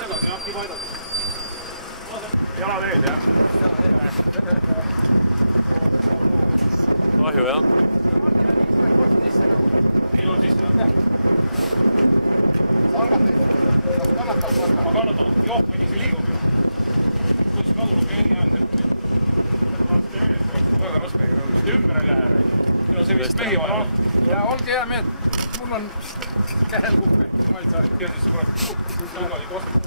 segad, jah, nii paidad. Jalateed, jah? Kahju, jah? Nii on sisse, jah? Ma kannatab, jook mõnisi liigub ju. Kuidas kadulub ja nii jäänud? Väga raske, sest ümber ei lähe. Siin on see vist mehi vaja. Ja olge hea mehed, mul on käel kuppe. Ma ei saa. Teadis, see kuidagi kostab.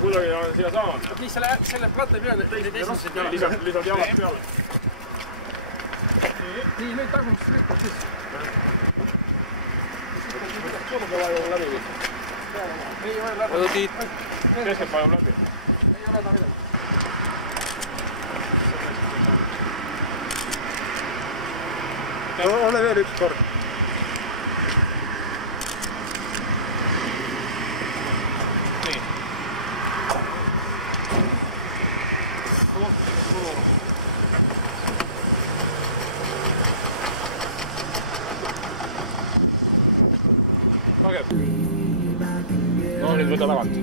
Kuidagi on siia saanud. Nii selle platta peale teised esimesed jalad. Lisad jalad peale. Nii, nüüd tagumist lükkab sisse. Kodus vajub läbi. Ei ole läbi. Keskelt vajub läbi. Ei ole ta midagi. Ole veel üks kord. Nii. Kagev. No nüüd võta tagant.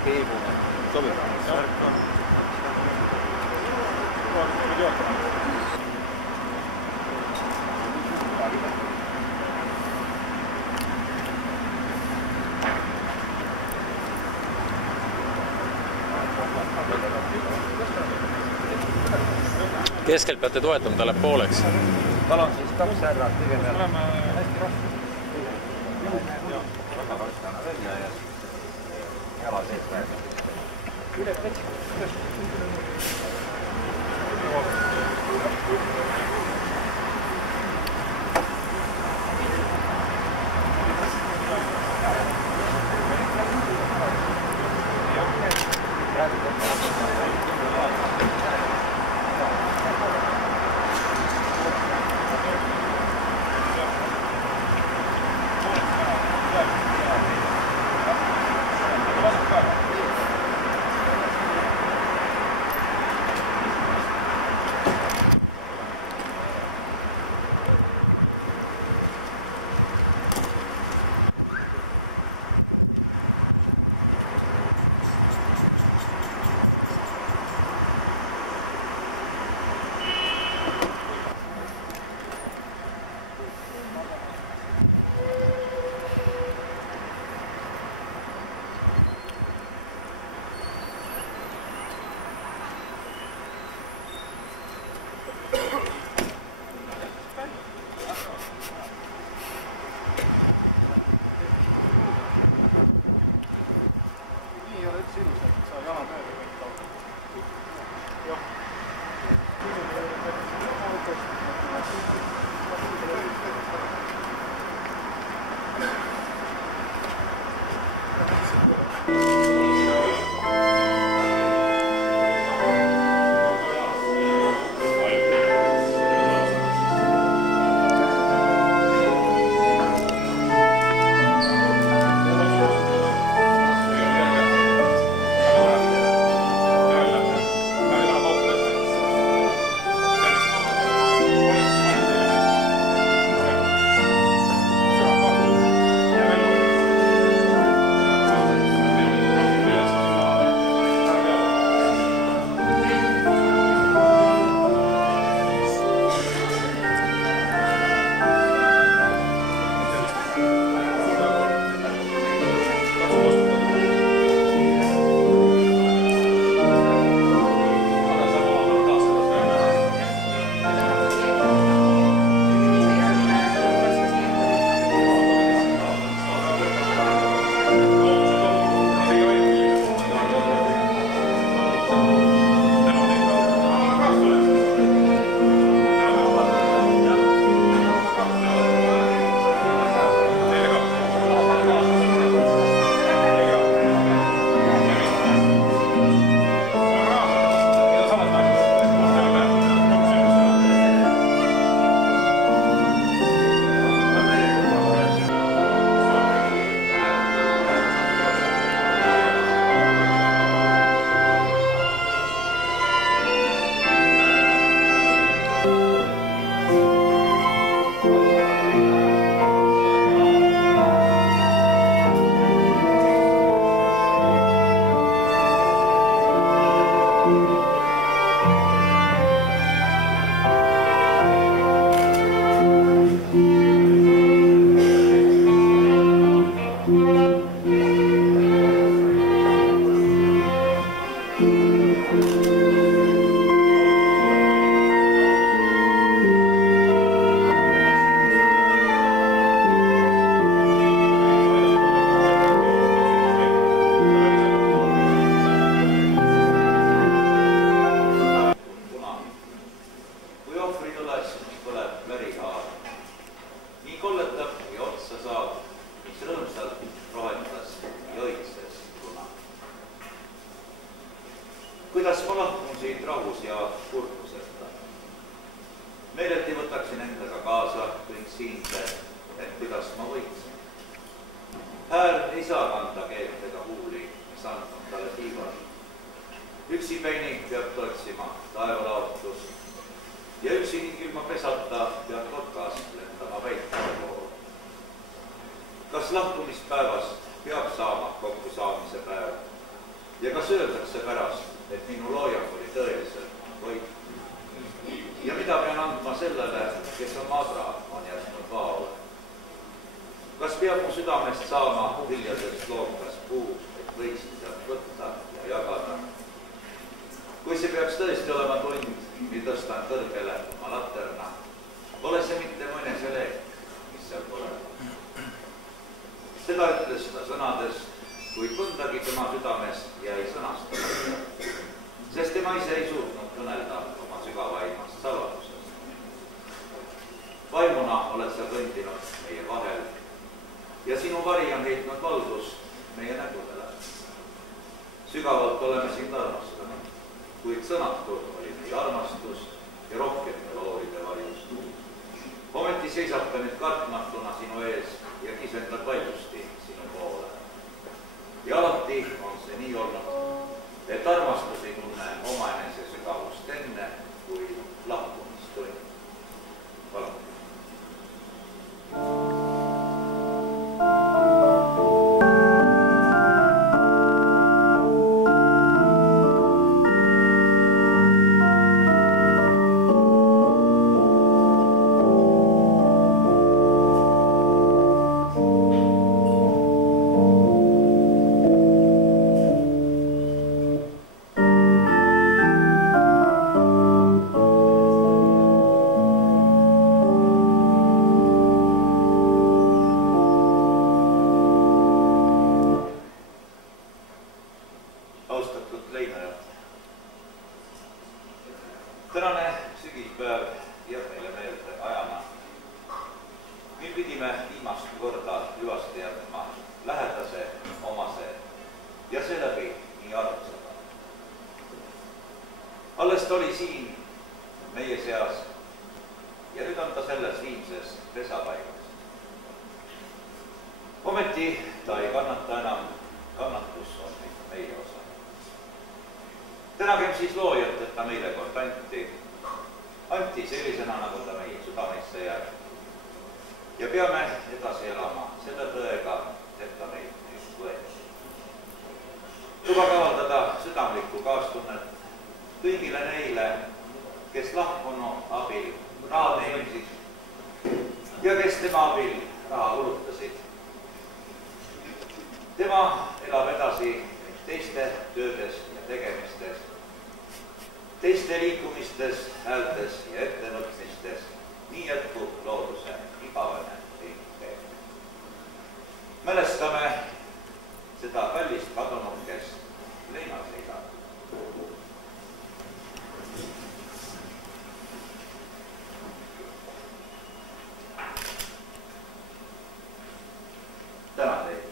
Keebune. Sobib. Särk on. Keskelt peate toetama, ta läheb pooleks. Tal on siis kaks härrat kõigepealt. Me oleme hästi raske. Väga vastana välja ja jala sees välja. Üle petsik. kuidas ma lahkun siit rahus ja kurbuseta. Meeleldi võtaksin endaga kaasa kõik siinse, et kuidas ma võiksin. Hääl ei saa kanda keelt ega huuli, mis andnud talle tiivad. Üksi peini peab otsima taevalaotust ja üksi nii ilma pesata peab kotkas lendama väitava poole. Kas lahkumispäevast peab saama kokkusaamise päev ja kas öeldakse pärast, et minu loojak oli tõeliselt võit? Ja mida pean andma sellele, kes on madra, on jätnud vaole? Kas peab mu südamest saama viljadest lookas puu, et võiksin sealt võtta ja jagada? Kui see peaks tõesti olema tund, mil tõstan kõrgele oma laterna, pole see mitte mõne see leek, mis seal pole. Seda ütles ta sõnadest, kuid mõndagi tema südamest jäi sõnastamata, sest tema ise ei suutnud kõnelda oma sügavaimast saladusest. Vaimuna oled sa kõndinud meie vahel ja sinu vari on heitnud valgust meie nägudele. Sügavalt oleme sind armastanud, kuid sõnatu oli meie armastus ja rohkete looride varjust. Ometi seisab ta nüüd kartmatuna sinu ees ja kisendab valjusti sinu poole. Ja alati on see nii olnud, et armastus ei tunne omaenese sügavust enne, kui lahkumistund. Palun. Tänane sügispäev jääb meile meelde ajana, mil pidime viimast korda hüvasti jätma lähedase, omase ja seeläbi nii armsada. Alles ta oli siin meie seas ja nüüd on ta selles viimses pesapaigas. Ometi ta ei kannata enam, kannatus on meie osa. Tänagem siis loojat, et ta meile kord anti sellisena, nagu ta meie südamesse jääb. Ja peame edasi elama selle tõega, et ta meid võeti. Lubage avaldada südamlikku kaastunnet kõigile neile, kes lahkunu abil raha teenisid ja kes tema abil raha kulutasid. Tema elab edasi teiste töödes ja tegemistes, teiste liikumistes, häältes ja ettevõtmistes, nii jätkub looduse igavene ringtee. Mälestame seda kallist kadunukest leinaseiga. Tänan teid.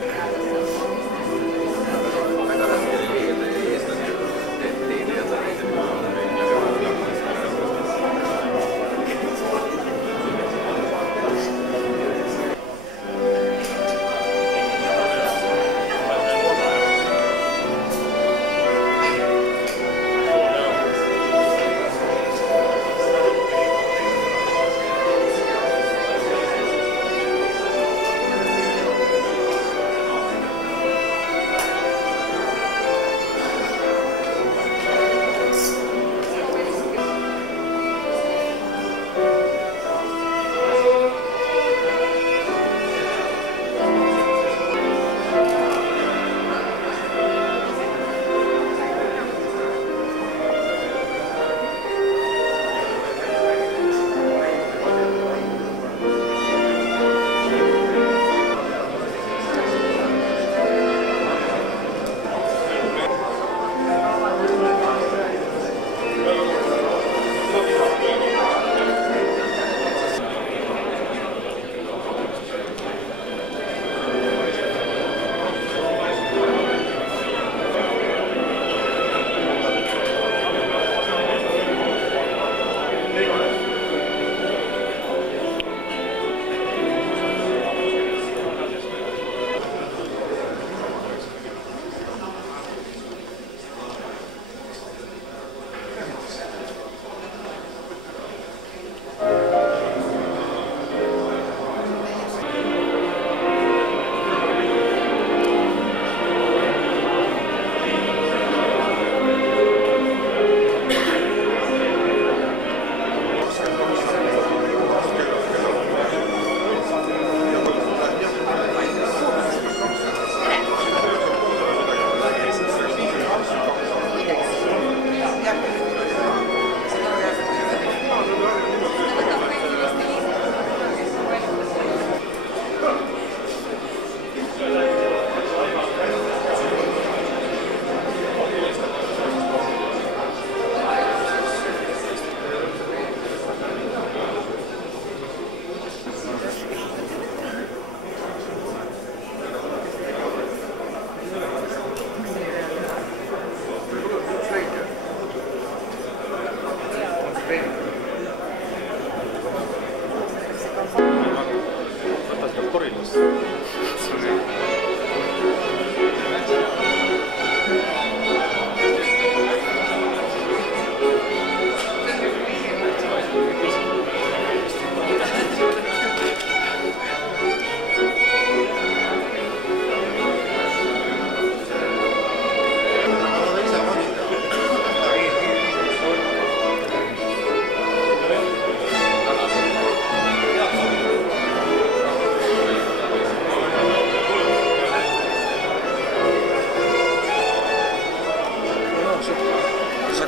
juhtub.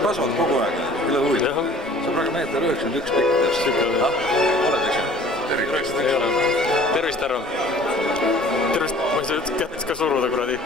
kasvanud kogu aeg, üle huvitav. See on praegu meeter 91 pikk. Oled, eks ju? Tervist ei ole. Tervist, härra. Tervist, ma ei saa kätt ka suruda, kuradi.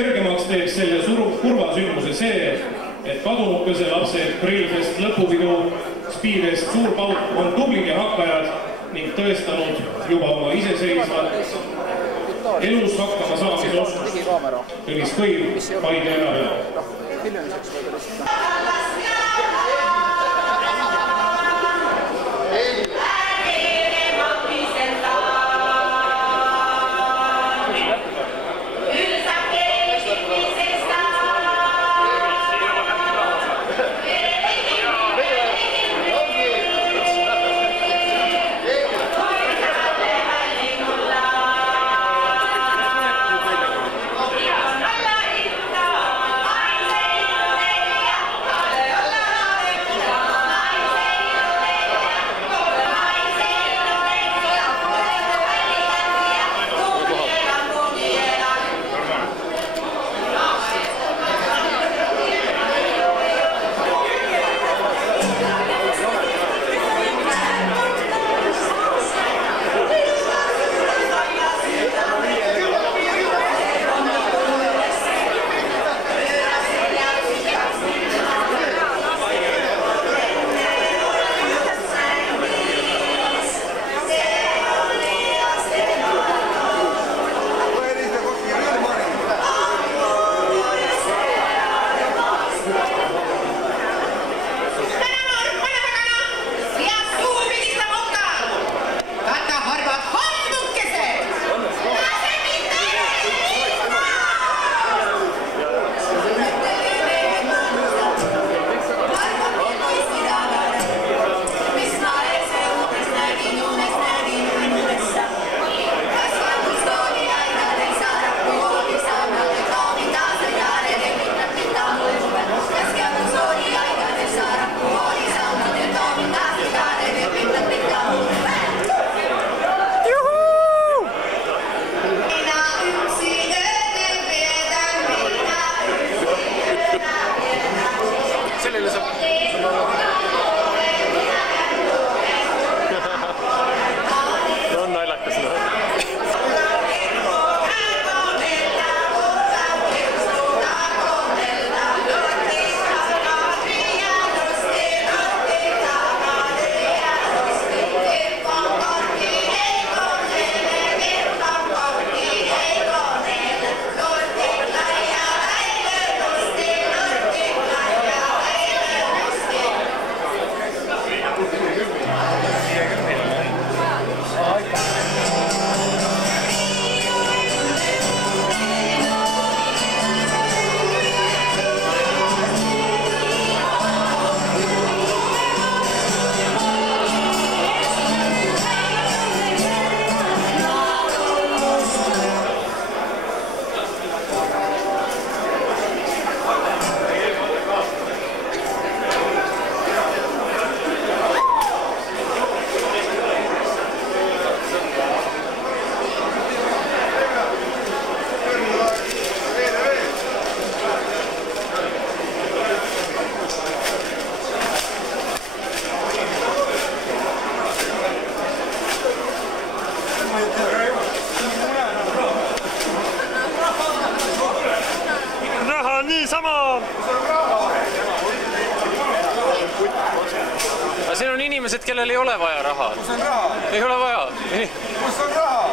kergemaks teeb selle kurva sündmuse see, et kadunukese lapse Grillfest lõpupidu Speedest Suurpauk on tublid ja hakkajad ning tõestanud juba oma iseseisvat elus hakkama saamise oskust. Tõnis Kõiv, Paide Elaja. Siin on inimesed, kellel ei ole vaja raha. Kus on raha? Ei ole vaja. Kus on raha?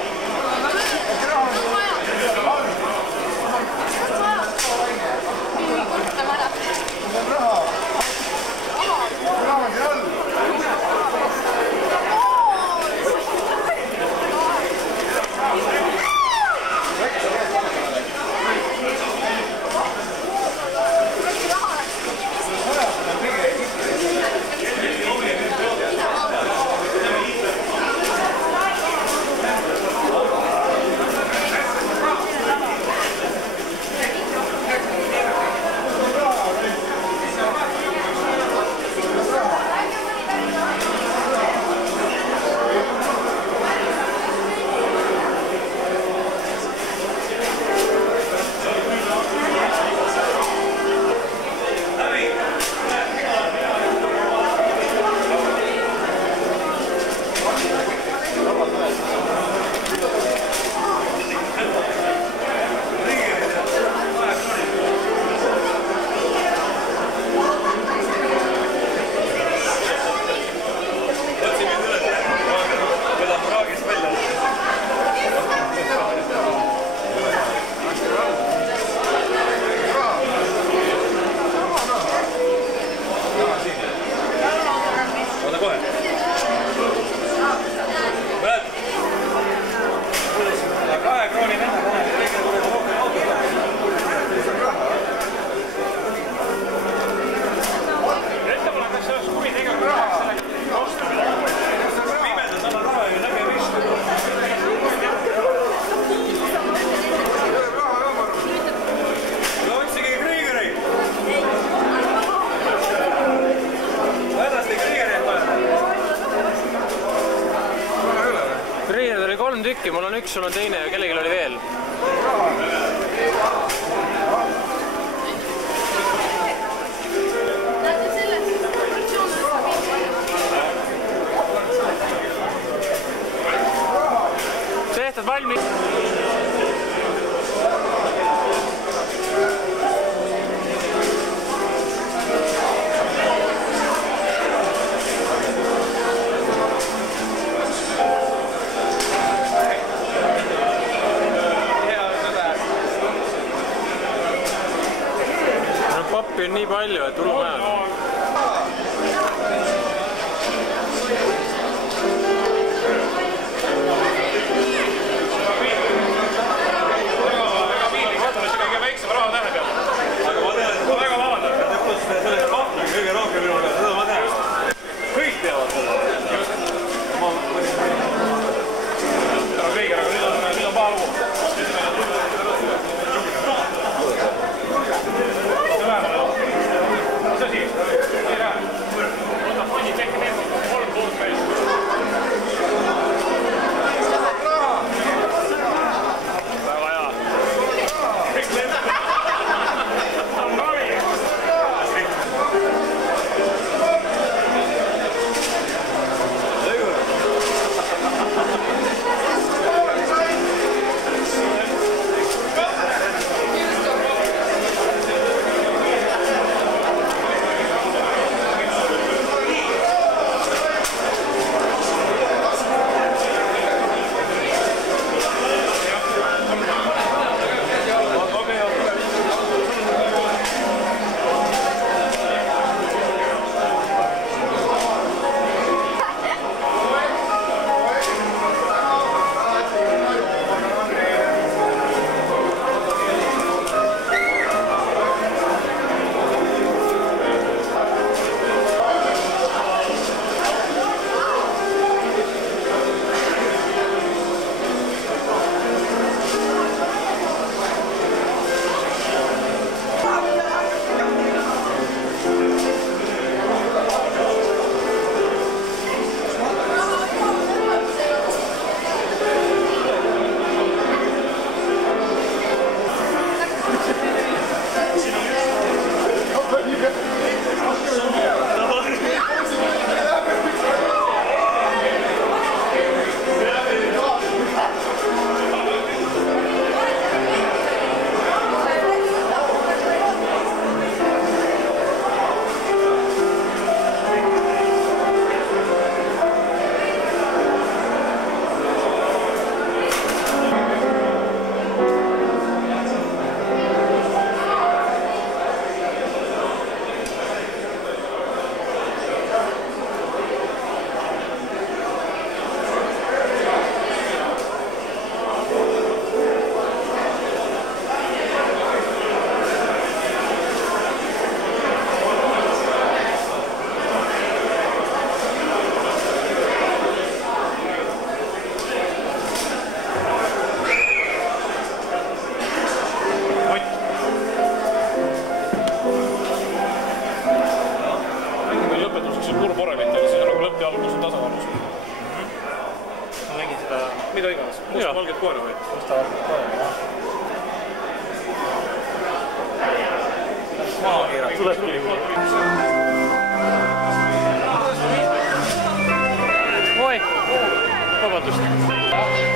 tükki, mul on üks, sul on teine ja kellelgi oli veel. Tehtud valmis. Pappi on nii palju, et hullumäär. mida iganes, must-valget koera või? Musta-valget koera, maa keerab, tulebki. Oi, vabandust.